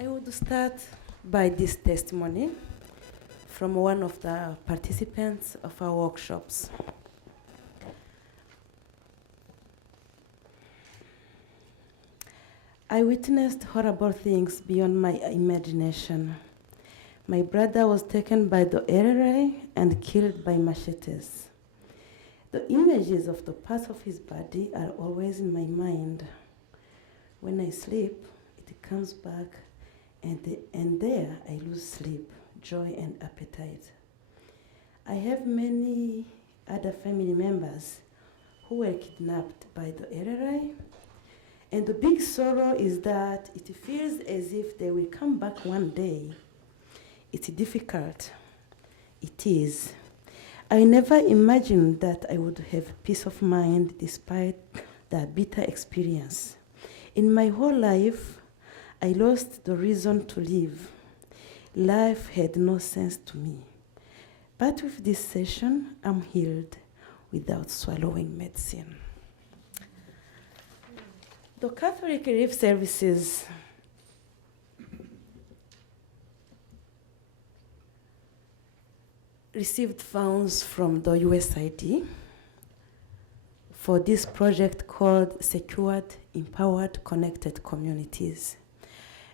I would start by this testimony from one of the participants of our workshops. I witnessed horrible things beyond my imagination. My brother was taken by the LRA and killed by machetes. The images of the parts of his body are always in my mind. When I sleep, it comes back, and there I lose sleep, joy, and appetite. I have many other family members who were kidnapped by the LRA, and the big sorrow is that it feels as if they will come back one day. It's difficult. It is. I never imagined that I would have peace of mind despite that bitter experience. In my whole life, I lost the reason to live. Life had no sense to me. But with this session, I'm healed without swallowing medicine. The Catholic Relief Services received funds from the USAID for this project called Secured, Empowered, Connected Communities.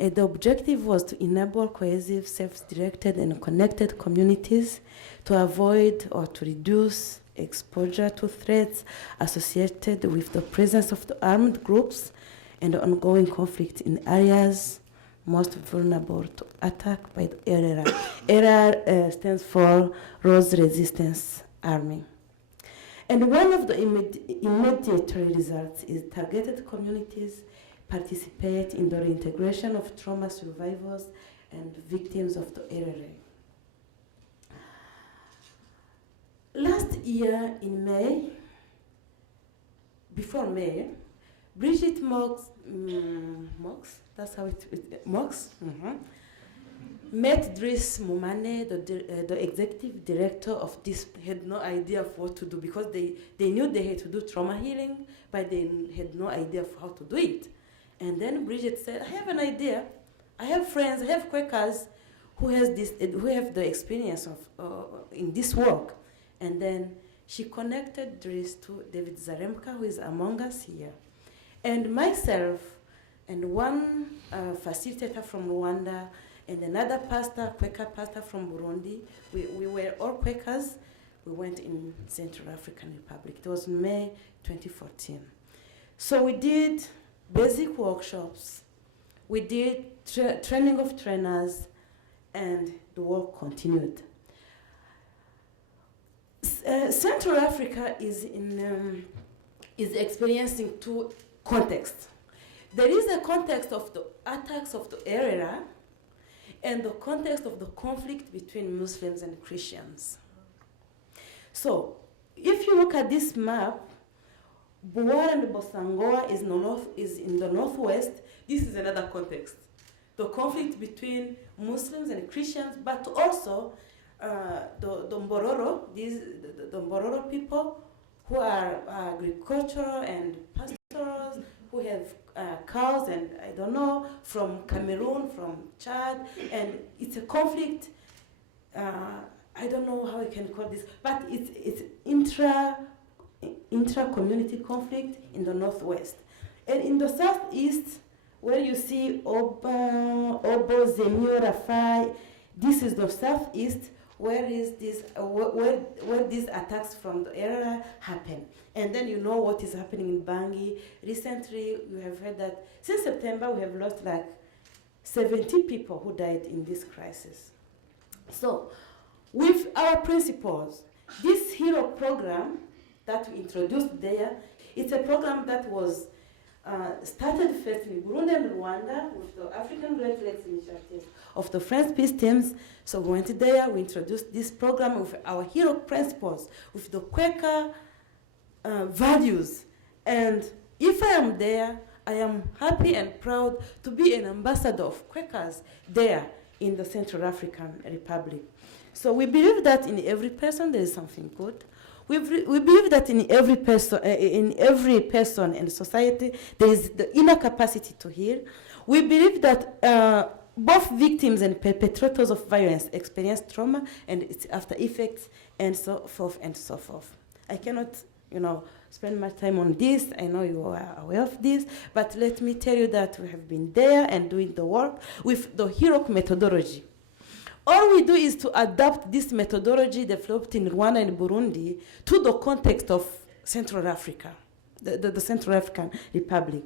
And the objective was to enable cohesive, self-directed, and connected communities to avoid or to reduce exposure to threats associated with the presence of the armed groups and the ongoing conflict in areas most vulnerable to attack by the LRA. LRA stands for Rose Resistance Army. And one of the immediate results is targeted communities participate in the reintegration of trauma survivors and victims of the LRA. Last year in May, before May, Bridget met Dries Mumane, the executive director of this, had no idea of what to do because they knew they had to do trauma healing, but they had no idea of how to do it. And then Bridget said, I have an idea. I have friends, I have Quakers who have the experience of in this work. And then she connected Dries to David Zaremka, who is among us here. And myself and one facilitator from Rwanda and another pastor, Quaker pastor from Burundi, we were all Quakers. We went in Central African Republic. It was May 2014. So we did basic workshops. We did training of trainers, and the work continued. Central Africa is experiencing two contexts. There is a context of the attacks of the area and the context of the conflict between Muslims and Christians. So, if you look at this map, Buara and Bosangoa is in the northwest. This is another context. The conflict between Muslims and Christians, but also the Mbororo, the Mbororo people who are agricultural and pastorals, who have cows and I don't know, from Cameroon, from Chad, and it's a conflict. I don't know how I can call this, but it's intra-community conflict in the northwest. And in the southeast, where you see Obo, Zemio, Rafai, this is the southeast, where these attacks from the area happen. And then you know what is happening in Bangui. Recently, you have heard that since September, we have lost like 70 people who died in this crisis. So, with our principles, this HERO program that we introduced there, it's a program that was started first in Burundi and Rwanda with the African Great Lakes Initiative of the French Peace Teams. So we went there, we introduced this program with our HERO principles, with the Quaker values. And if I am there, I am happy and proud to be an ambassador of Quakers there in the Central African Republic. So we believe that in every person there is something good. We believe that in every person in society there is the inner capacity to heal. We believe that both victims and perpetrators of violence experience trauma and its after effects and so forth and so forth. I cannot, spend much time on this. I know you are aware of this, but let me tell you that we have been there and doing the work with the HEROC methodology. All we do is to adapt this methodology developed in Rwanda and Burundi to the context of Central Africa, the Central African Republic.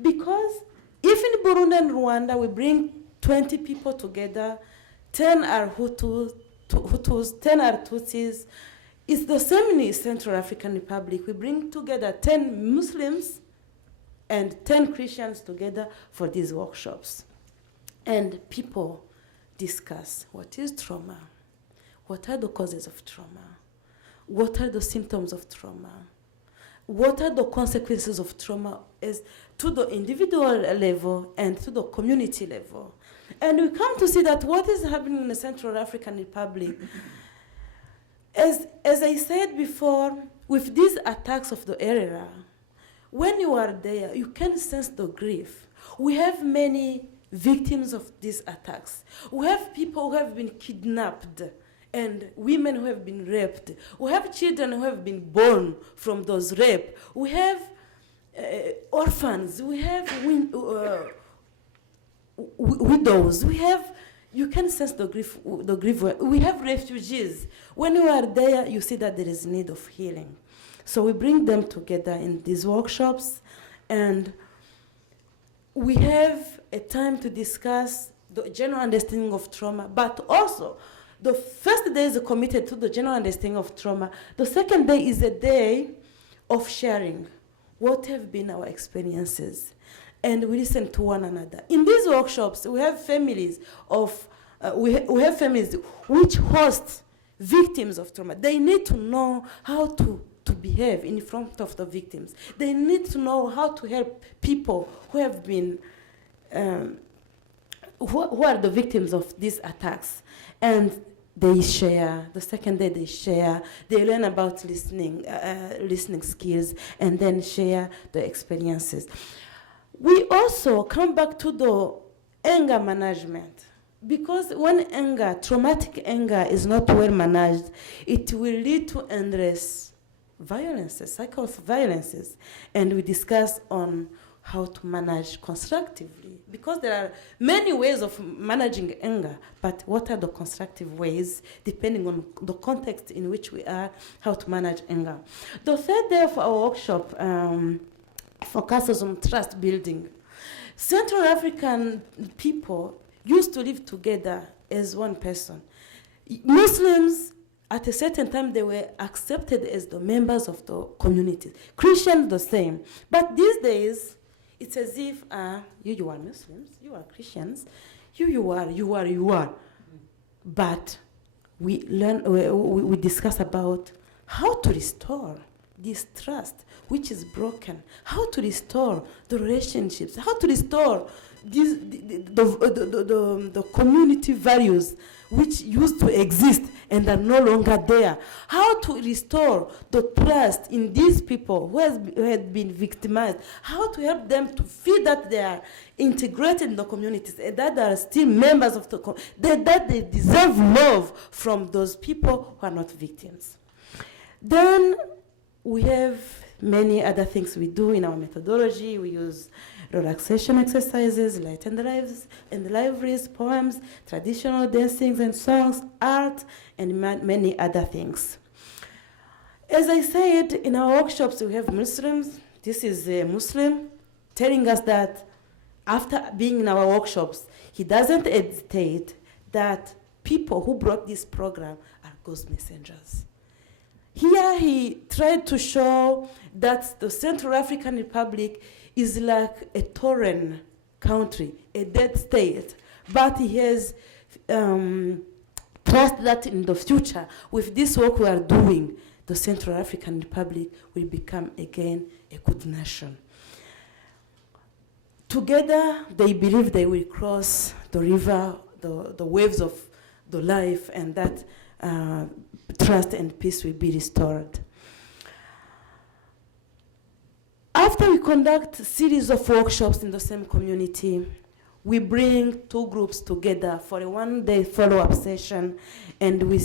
Because if in Burundi and Rwanda we bring 20 people together, 10 are Hutus, 10 are Tutsis, it's the same in the Central African Republic. We bring together 10 Muslims and 10 Christians together for these workshops. And people discuss what is trauma, what are the causes of trauma, what are the symptoms of trauma, what are the consequences of trauma as to the individual level and to the community level. And we come to see that what is happening in the Central African Republic, as I said before, with these attacks of the area, when you are there, you can sense the grief. We have many victims of these attacks. We have people who have been kidnapped and women who have been raped. We have children who have been born from those rape. We have orphans. We have widows. You can sense the grief. We have refugees. When you are there, you see that there is need of healing. So we bring them together in these workshops, and we have a time to discuss the general understanding of trauma, but also the first day is committed to the general understanding of trauma. The second day is a day of sharing what have been our experiences, and we listen to one another. In these workshops, we have families we have families which host victims of trauma. They need to know how to behave in front of the victims. They need to know how to help people who have been who are the victims of these attacks. And they share. The second day they share. They learn about listening skills, and then share the experiences. We also come back to the anger management, because when traumatic anger is not well managed, it will lead to endless violences, cycle of violences. And we discuss on how to manage constructively, because there are many ways of managing anger, but what are the constructive ways, depending on the context in which we are, how to manage anger. The third day of our workshop focuses on trust building. Central African people used to live together as one person. Muslims, at a certain time, they were accepted as the members of the community. Christians, the same. But these days, it's as if you are Muslims, you are Christians, you are. But we learn, we discuss about how to restore this trust which is broken, how to restore the relationships, how to restore the community values which used to exist and are no longer there. How to restore the trust in these people who had been victimized. How to help them to feel that they are integrated in the communities and that they are still members of the community, that they deserve love from those people who are not victims. Then we have many other things we do in our methodology. We use relaxation exercises, light and libraries, poems, traditional dancings and songs, art, and many other things. As I said, in our workshops, we have Muslims. This is a Muslim telling us that after being in our workshops, he doesn't hesitate that people who brought this program are God's messengers. Here he tried to show that the Central African Republic is like a torn country, a dead state, but he has trust that in the future, with this work we are doing, the Central African Republic will become again a good nation. Together, they believe they will cross the river, the waves of the life, and that trust and peace will be restored. After we conduct a series of workshops in the same community, we bring two groups together for a one-day follow-up session, and we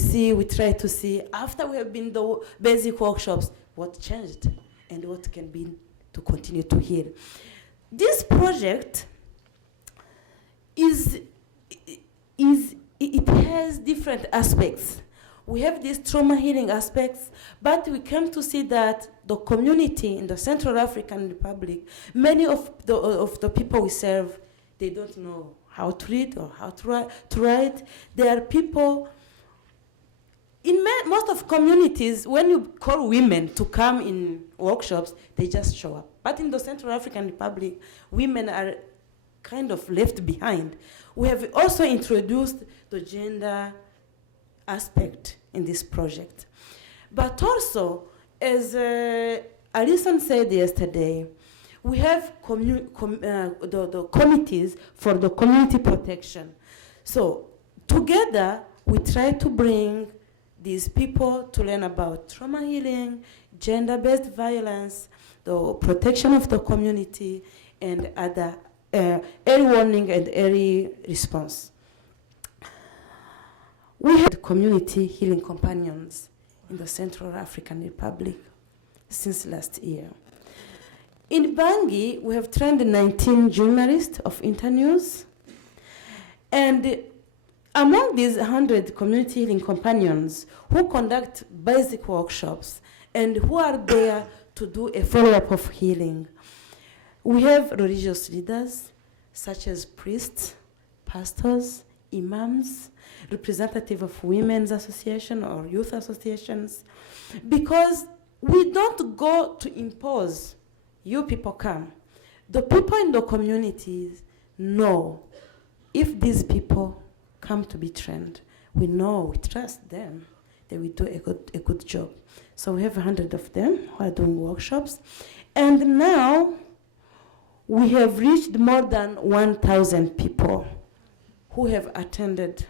try to see, after we have been the basic workshops, what changed and what can be to continue to heal. This project it has different aspects. We have these trauma healing aspects, but we come to see that the community in the Central African Republic, many of the people we serve, they don't know how to read or how to write. There are people, in most of communities, when you call women to come in workshops, they just show up. But in the Central African Republic, women are kind of left behind. We have also introduced the gender aspect in this project. But also, as Alison said yesterday, we have the committees for the community protection. So together, we try to bring these people to learn about trauma healing, gender-based violence, the protection of the community, and other early warning and early response. We had community healing companions in the Central African Republic since last year. In Bangui, we have trained 19 journalists of Internews, and among these 100 community healing companions who conduct basic workshops and who are there to do a follow-up of healing, we have religious leaders such as priests, pastors, imams, representative of women's association or youth associations, because we don't go to impose, you people come. The people in the communities know if these people come to be trained, we know, we trust them, they will do a good job. So we have 100 of them who are doing workshops. And now we have reached more than 1,000 people who have attended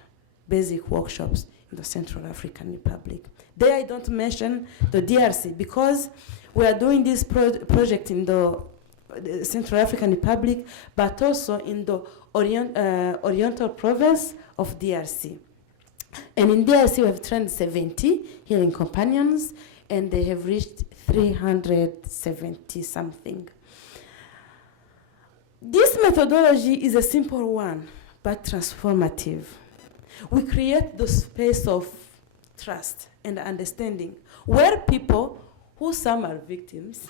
basic workshops in the Central African Republic. There I don't mention the DRC because we are doing this project in the Central African Republic, but also in the Oriental province of DRC. And in DRC we have trained 70 healing companions, and they have reached 370 something. This methodology is a simple one, but transformative. We create the space of trust and understanding where people, who some are victims,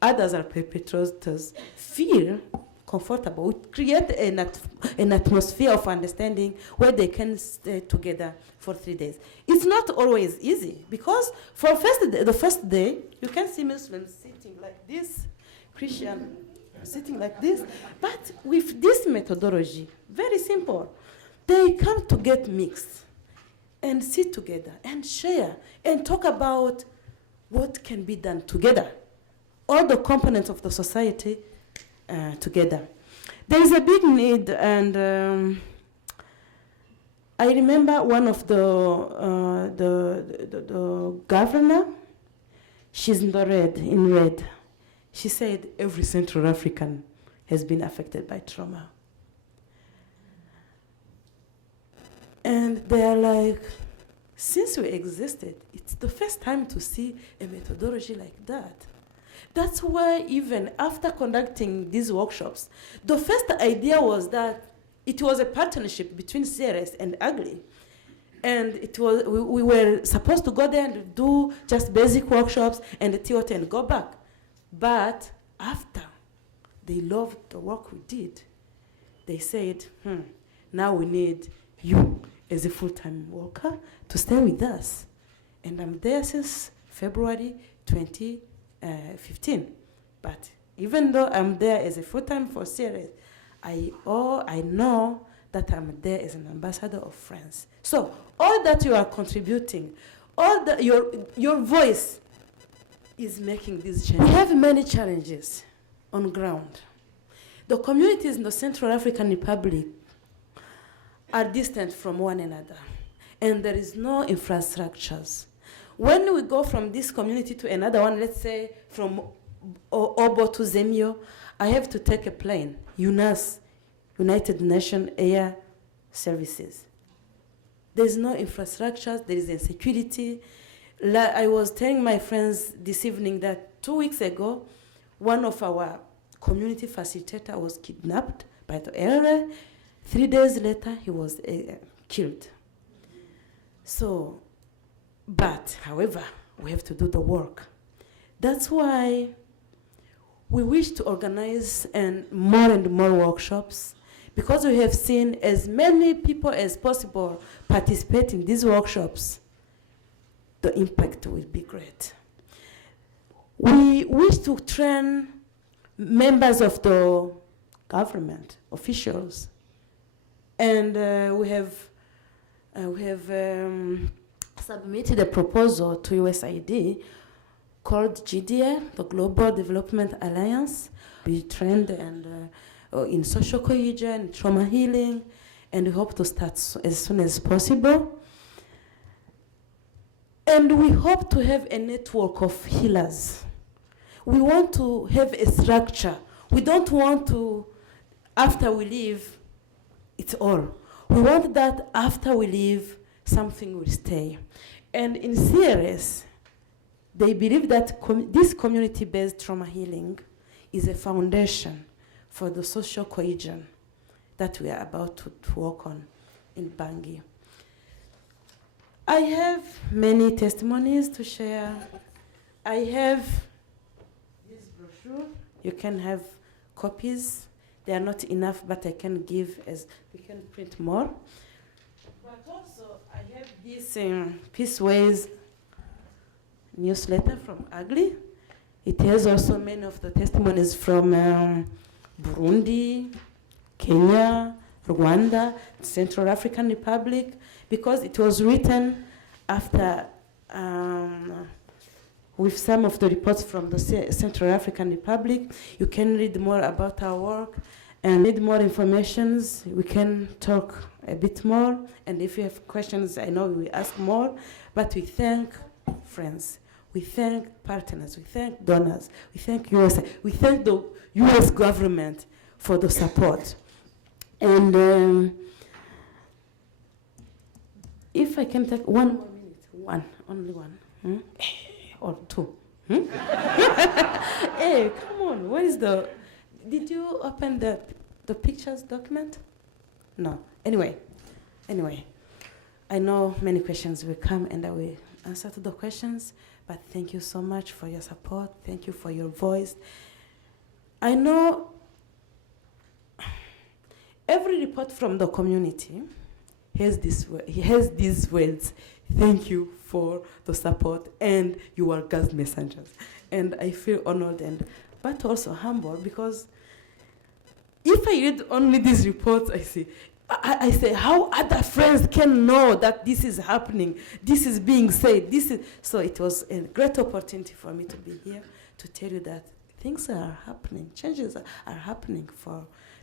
others are perpetrators, feel comfortable. We create an atmosphere of understanding where they can stay together for 3 days. It's not always easy because for the first day, you can see Muslims sitting like this, Christian sitting like this, but with this methodology, very simple, they come to get mixed and sit together and share and talk about what can be done together, all the components of the society together. There is a big need, and I remember one of the governor, she's in red. She said every Central African has been affected by trauma. And they're like, since we existed, it's the first time to see a methodology like that. That's why even after conducting these workshops, the first idea was that it was a partnership between CRS and UGLI. And we were supposed to go there and do just basic workshops and the TOT and go back. But after they loved the work we did, they said, now we need you as a full-time worker to stay with us. And I'm there since February 2015. But even though I'm there as a full-time for CRS, I know that I'm there as an ambassador of France. So all that you are contributing, all that your voice is making these changes. We have many challenges on ground. The communities in the Central African Republic are distant from one another, and there is no infrastructures. When we go from this community to another one, let's say from Obo to Zemio, I have to take a plane, UNAS, United Nations Air Services. There's no infrastructure, there is insecurity. I was telling my friends this evening that 2 weeks ago, one of our community facilitator was kidnapped by the LRA. 3 days later, he was killed. So, but, however, we have to do the work. That's why we wish to organize and more workshops, because we have seen as many people as possible participate in these workshops, the impact will be great. We wish to train members of the government, officials, and we have submitted a proposal to USAID called GDA, the Global Development Alliance. We trained and in social cohesion, trauma healing, and we hope to start as soon as possible. And we hope to have a network of healers. We want to have a structure. We don't want to, after we leave, it's all. We want that after we leave, something will stay. And in CRS, they believe that this community-based trauma healing is a foundation for the social cohesion that we are about to work on in Bangui. I have many testimonies to share. I have this brochure. You can have copies. They are not enough, but I can give as we can print more. But also, I have this Peaceways newsletter from Ugly. It has also many of the testimonies from Burundi, Kenya, Rwanda, Central African Republic, because it was written after with some of the reports from the Central African Republic. You can read more about our work and need more information. We can talk a bit more, and if you have questions, I know we will ask more, but we thank friends. We thank partners, we thank donors, we thank USA, we thank the US government for the support. And if I can take 1 more minute, only one, or 2. Hey, come on, where is did you open the pictures document? No, anyway, I know many questions will come and I will answer to the questions, but thank you so much for your support. Thank you for your voice. I know every report from the community has these words: thank you for the support and you are God's messengers. And I feel honored but also humble, because if I read only these reports, I say, how other friends can know that this is happening, this is being said, so it was a great opportunity for me to be here to tell you that things are happening, changes are happening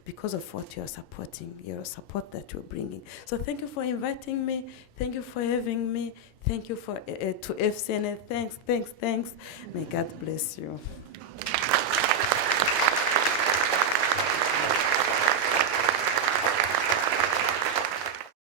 because of what you're supporting, your support that you're bringing. So thank you for inviting me, thank you for having me, thank you to FCNL, thanks. May God bless you.